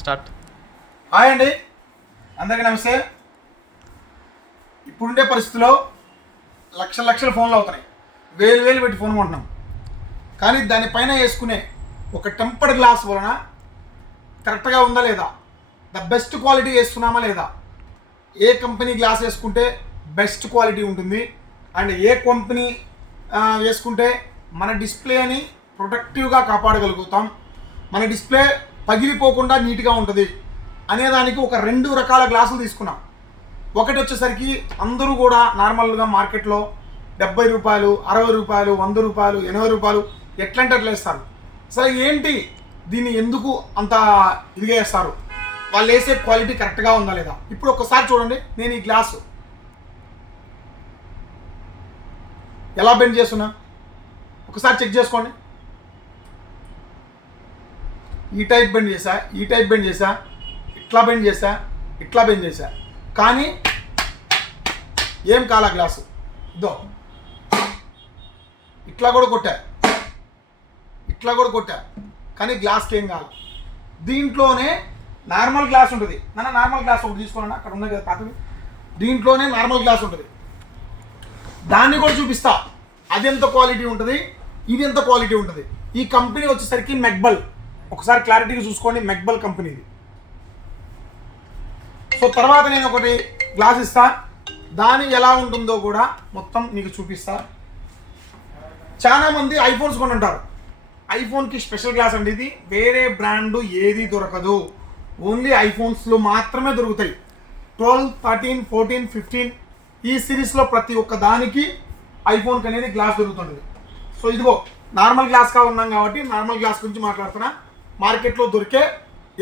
Start. Hi అండి, అందరికీ నమస్తే. ఇప్పుడుండే పరిస్థితిలో లక్షల ఫోన్లు అవుతున్నాయి, వేలు పెట్టి ఫోన్ కొంటున్నాం. కానీ దానిపైన వేసుకునే ఒక టెంపర్డ్ గ్లాస్ వలన కరెక్ట్గా ఉందా లేదా, ద బెస్ట్ క్వాలిటీ వేస్తున్నామా లేదా, ఏ కంపెనీ గ్లాస్ వేసుకుంటే బెస్ట్ క్వాలిటీ ఉంటుంది అండ్ ఏ కంపెనీ వేసుకుంటే మన డిస్ప్లేని ప్రొటెక్టివ్గా కాపాడగలుగుతాం, మన డిస్ప్లే పగిలిపోకుండా నీట్గా ఉంటుంది అనేదానికి ఒక 2 రకాల గ్లాసులు తీసుకున్నాం. ఒకటి వచ్చేసరికి అందరూ కూడా నార్మల్గా మార్కెట్లో 70 రూపాయలు, 60 రూపాయలు, 100 రూపాయలు, 80 రూపాయలు ఎట్లంటే అట్లా వేస్తారు. అసలు ఏంటి, దీన్ని ఎందుకు అంత ఇదిగా వేస్తారు, వాళ్ళు వేసే క్వాలిటీ కరెక్ట్గా ఉందా లేదా. ఇప్పుడు ఒక్కసారి చూడండి, నేను ఈ గ్లాసు ఎలా బెండ్ చేస్తున్నా ఒకసారి చెక్ చేసుకోండి. ఈ టైప్ బెండ్ చేశా, ఈ టైప్ బెండ్ చేశా, ఇట్లా బెండ్ చేశా, ఇట్లా బెండ్ చేశా, కానీ ఏం కాలా గ్లాసు. ఇదో ఇట్లా కూడా కొట్టా, ఇట్లా కూడా కొట్టా, కానీ గ్లాస్కి ఏం కాదు. దీంట్లోనే నార్మల్ గ్లాస్ ఉంటుంది. నార్మల్ గ్లాస్ ఒకటి తీసుకోండి, అక్కడ ఉన్నది కదా పాతది. దీంట్లోనే నార్మల్ గ్లాస్ ఉంటుంది, దాన్ని కూడా చూపిస్తా. అది ఎంత క్వాలిటీ ఉంటుంది, ఇది ఎంత క్వాలిటీ ఉంటుంది. ఈ కంపెనీ వచ్చేసరికి మెక్బల్, ఒకసారి క్లారిటీగా చూసుకోండి, మెక్బల్ కంపెనీది. సో తర్వాత నేను ఒకటి గ్లాస్ ఇస్తా, దాని ఎలా ఉంటుందో కూడా మొత్తం మీకు చూపిస్తా. చాలామంది ఐఫోన్స్ కొని ఉంటారు, ఐఫోన్కి స్పెషల్ గ్లాస్ అండి ఇది. వేరే బ్రాండ్ ఏది దొరకదు, ఓన్లీ ఐఫోన్స్లో మాత్రమే దొరుకుతాయి. 12, 13, 14, 15 ఈ సిరీస్లో ప్రతి ఒక్క దానికి ఐఫోన్కి అనేది గ్లాస్ దొరుకుతుంటుంది. సో ఇదిగో నార్మల్ గ్లాస్గా ఉన్నాం కాబట్టి నార్మల్ గ్లాస్ గురించి మాట్లాడుతున్నా. మార్కెట్లో దొరికే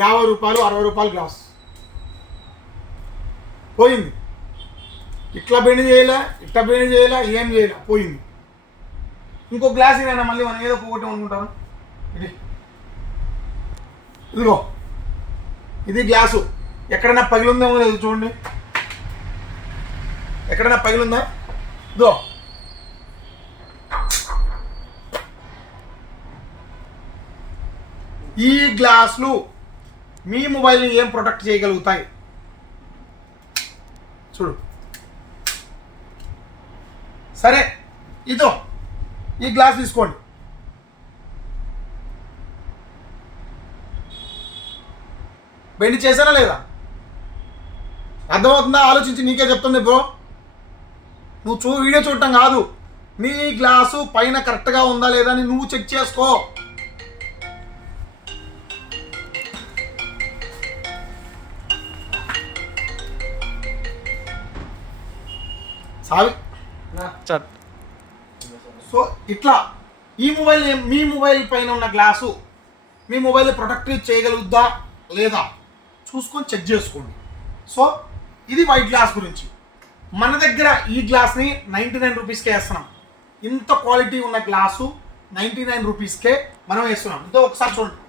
50 రూపాయలు, 60 రూపాయలు గ్లాస్ పోయింది. ఇట్లా బెండ్ చేయలే, ఇట్లా బెండ్ చేయలే, ఏం చేయలే, పోయింది. ఇంకో గ్లాస్ ఏదైనా మళ్ళీ మనం ఏదో పోగొట్టాం అనుకుంటాను. ఇదిగో ఇది గ్లాసు, ఎక్కడైనా పగిలిందేమో లేదు చూడండి, ఎక్కడైనా పగిలిందా. ఇదో ఈ గ్లాసులు మీ మొబైల్ని ఏం ప్రొటెక్ట్ చేయగలుగుతాయి చూడు. సరే, ఇదో ఈ గ్లాస్ తీసుకోండి. బెండ్ చేశానా లేదా అర్థమవుతుందా, ఆలోచించి నీకే చెప్తుంది బ్రో. నువ్వు వీడియో చూడటం కాదు, నీ గ్లాసు పైన కరెక్ట్గా ఉందా లేదా అని నువ్వు చెక్ చేసుకో. సావి. సో ఇట్లా ఈ మొబైల్, మీ మొబైల్ పైన ఉన్న గ్లాసు మీ మొబైల్ ప్రొటెక్ట్ చేయగలుగుద్దా లేదా చూసుకొని చెక్ చేసుకోండి. సో ఇది వైట్ గ్లాస్ గురించి. మన దగ్గర ఈ గ్లాస్ని 99 రూపీస్కే వేస్తున్నాం. ఇంత క్వాలిటీ ఉన్న గ్లాసు 99 రూపీస్కే మనం వేస్తున్నాం. ఇదో ఒకసారి చూడండి,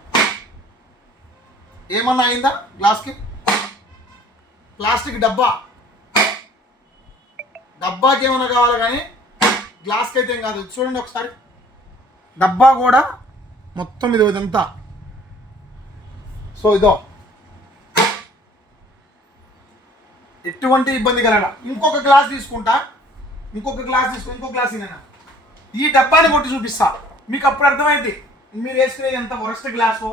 ఏమన్నా అయిందా గ్లాస్కి. ప్లాస్టిక్ డబ్బాకి ఏమన్నా కావాలి కానీ గ్లాస్కి అయితే ఏం కాదు. చూడండి ఒకసారి, డబ్బా కూడా మొత్తం ఇదంతా. సో ఇదో ఎటువంటి ఇబ్బంది కలగ. ఇంకొక గ్లాస్ తీసుకుంటా, ఇంకో గ్లాస్ ఇదేనా, ఈ డబ్బాని కొట్టి చూపిస్తా, మీకు అప్పుడు అర్థమైంది మీరు వేసుకునేది ఎంత వరస్ట్ గ్లాసు.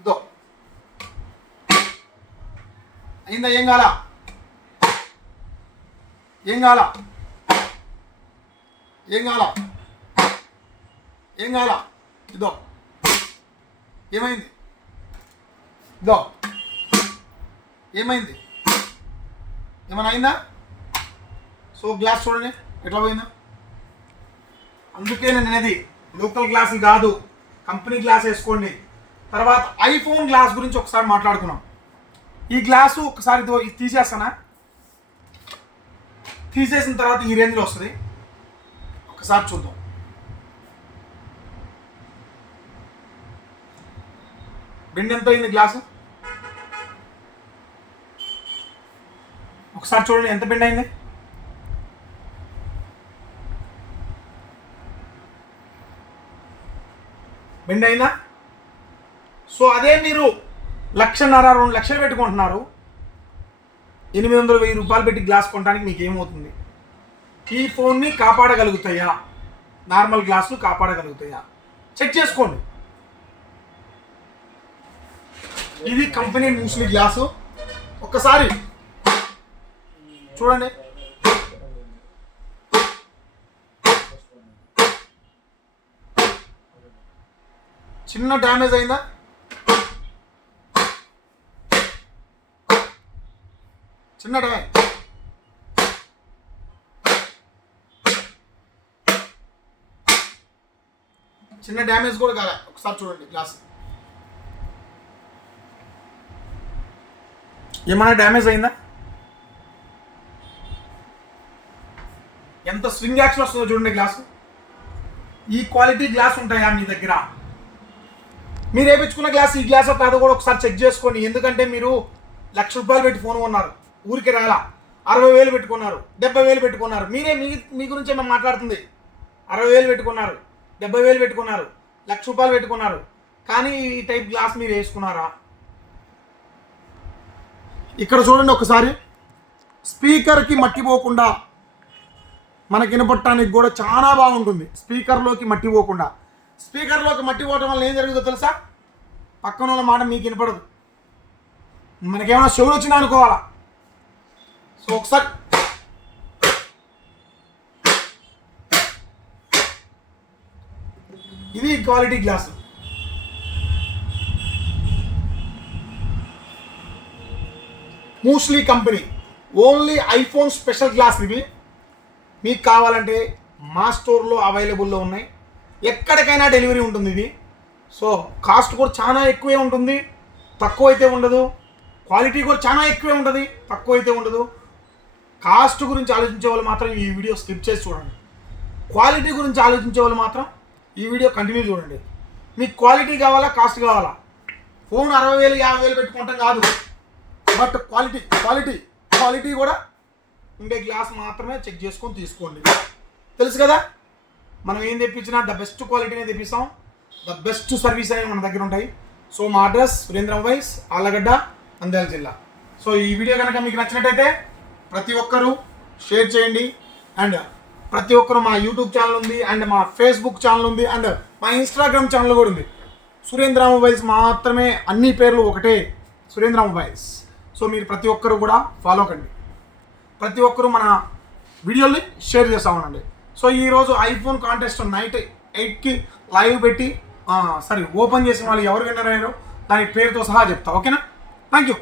ఇదో అయిందా, ఏం కాలా, ఏం కాలా, ఏం కాలా, ఏం కాలా. ఇదో ఏమైంది, ఇదో ఏమైంది, ఏమైనా అయిందా. సో గ్లాస్ చూడండి ఎట్లా పోయిందా. అందుకే నేను అనేది లోకల్ గ్లాస్ కాదు, కంపెనీ గ్లాస్ వేసుకోండి. తర్వాత ఐఫోన్ గ్లాస్ గురించి ఒకసారి మాట్లాడుకున్నాం. ఈ గ్లాసు ఒకసారి ఇది తీసేస్తానా, తీసేసిన తర్వాత ఈ రేంజ్లో వస్తుంది. ఒకసారి చూద్దాం. బెండ్ ఎంత అయింది గ్లాసు, ఒకసారి చూడండి ఎంత బెండ్ అయింది. బెండ్ అయిందా. సో అదే మీరు 1,50,000 2 లక్షలు పెట్టుకుంటున్నారు. 800-1000 రూపాయలు పెట్టి గ్లాస్ కొనడానికి మీకు ఏమవుతుంది? ఈ ఫోన్ని కాపాడగలుగుతాయా? నార్మల్ గ్లాసులు కాపాడగలుగుతాయా? చెక్ చేసుకోండి. ఇది కంపెనీ మూస్లీ గ్లాసు. ఒక్కసారి చూడండి. చిన్న డ్యామేజ్ అయిందా? చిన్న డ్యామేజ్ కూడా కాదా? ఒకసారి చూడండి గ్లాస్ ఏమైనా డ్యామేజ్ అయిందా? ఎంత స్వింగ్ యాక్షన్ వస్తుందో చూడండి గ్లాసు. ఈ క్వాలిటీ గ్లాస్ ఉంటాయా మీ దగ్గర? మీరు వేయించుకున్న గ్లాస్ ఈ గ్లాస్ కాదో కూడా ఒకసారి చెక్ చేసుకోండి. ఎందుకంటే మీరు 1,00,000 రూపాయలు పెట్టి ఫోన్ కొన్నారు, ఊరికి రాలా. 60,000 పెట్టుకున్నారు, 70,000 పెట్టుకున్నారు. మీరే మీ గురించే మేము మాట్లాడుతుంది. 60,000 పెట్టుకున్నారు, 70,000 పెట్టుకున్నారు, 1,00,000 రూపాయలు పెట్టుకున్నారు. కానీ ఈ టైప్ గ్లాస్ మీరు వేసుకున్నారా? ఇక్కడ చూడండి ఒకసారి. స్పీకర్కి మట్టి పోకుండా మనకి వినపడటానికి కూడా చాలా బాగుంటుంది. స్పీకర్లోకి మట్టి పోకుండా. స్పీకర్లోకి మట్టి పోవటం వల్ల ఏం జరుగుతుందో తెలుసా? పక్కన వాళ్ళ మాట మీకు వినపడదు. మనకేమైనా షోలు వచ్చినా అనుకోవాలా. సో ఒకసారి ఇది క్వాలిటీ గ్లాస్. మూస్లీ company only iPhone special glass ఇవి. మీకు కావాలంటే మా స్టోర్లో అవైలబుల్లో ఉన్నాయి. ఎక్కడికైనా డెలివరీ ఉంటుంది ఇది. సో కాస్ట్ కూడా చాలా ఎక్కువే ఉంటుంది, తక్కువ అయితే ఉండదు. క్వాలిటీ కూడా చాలా ఎక్కువే ఉంటుంది, తక్కువ అయితే ఉండదు. కాస్ట్ గురించి ఆలోచించే వాళ్ళు మాత్రం ఈ వీడియో స్కిప్ చేసి చూడండి. క్వాలిటీ గురించి ఆలోచించే వాళ్ళు మాత్రం ఈ వీడియో కంటిన్యూ చూడండి. మీకు క్వాలిటీ కావాలా, కాస్ట్ కావాలా? ఫోన్ 60,000 50,000 పెట్టుకుంటాం కాదు, బట్ క్వాలిటీ కూడా ఉండే గ్లాస్ మాత్రమే చెక్ చేసుకొని తీసుకోండి. తెలుసు కదా, మనం ఏం తెప్పించినా ద బెస్ట్ క్వాలిటీనే తెప్పిస్తాం, ద బెస్ట్ సర్వీస్ అనేవి మన దగ్గర ఉంటాయి. సో మా అడ్రస్ సురేంద్ర మొబైల్స్, ఆళ్ళగడ్డ, నంద్యాల జిల్లా. సో ఈ వీడియో కనుక మీకు నచ్చినట్టయితే ప్రతి ఒక్కరూ షేర్ చేయండి. అండ్ ప్రతి ఒక్కరు మా యూట్యూబ్ ఛానల్ ఉంది, అండ్ మా ఫేస్బుక్ ఛానల్ ఉంది, అండ్ మా ఇన్స్టాగ్రామ్ ఛానల్ కూడా ఉంది. సురేంద్ర మొబైల్స్ మాత్రమే, అన్ని పేర్లు ఒకటే, సురేంద్ర మొబైల్స్. సో మీరు ప్రతి ఒక్కరు కూడా ఫాలో కండి. ప్రతి ఒక్కరు మన వీడియోని షేర్ చేస్తూ ఉండండి. సో ఈరోజు ఐఫోన్ కాంటెస్ట్ నైట్ 8కి లైవ్ పెట్టి ఓపెన్ చేసిన వాళ్ళు ఎవరు విన్నర్ అయ్యారో దాని పేరుతో సహా చెప్తా. ఓకేనా? Thank you.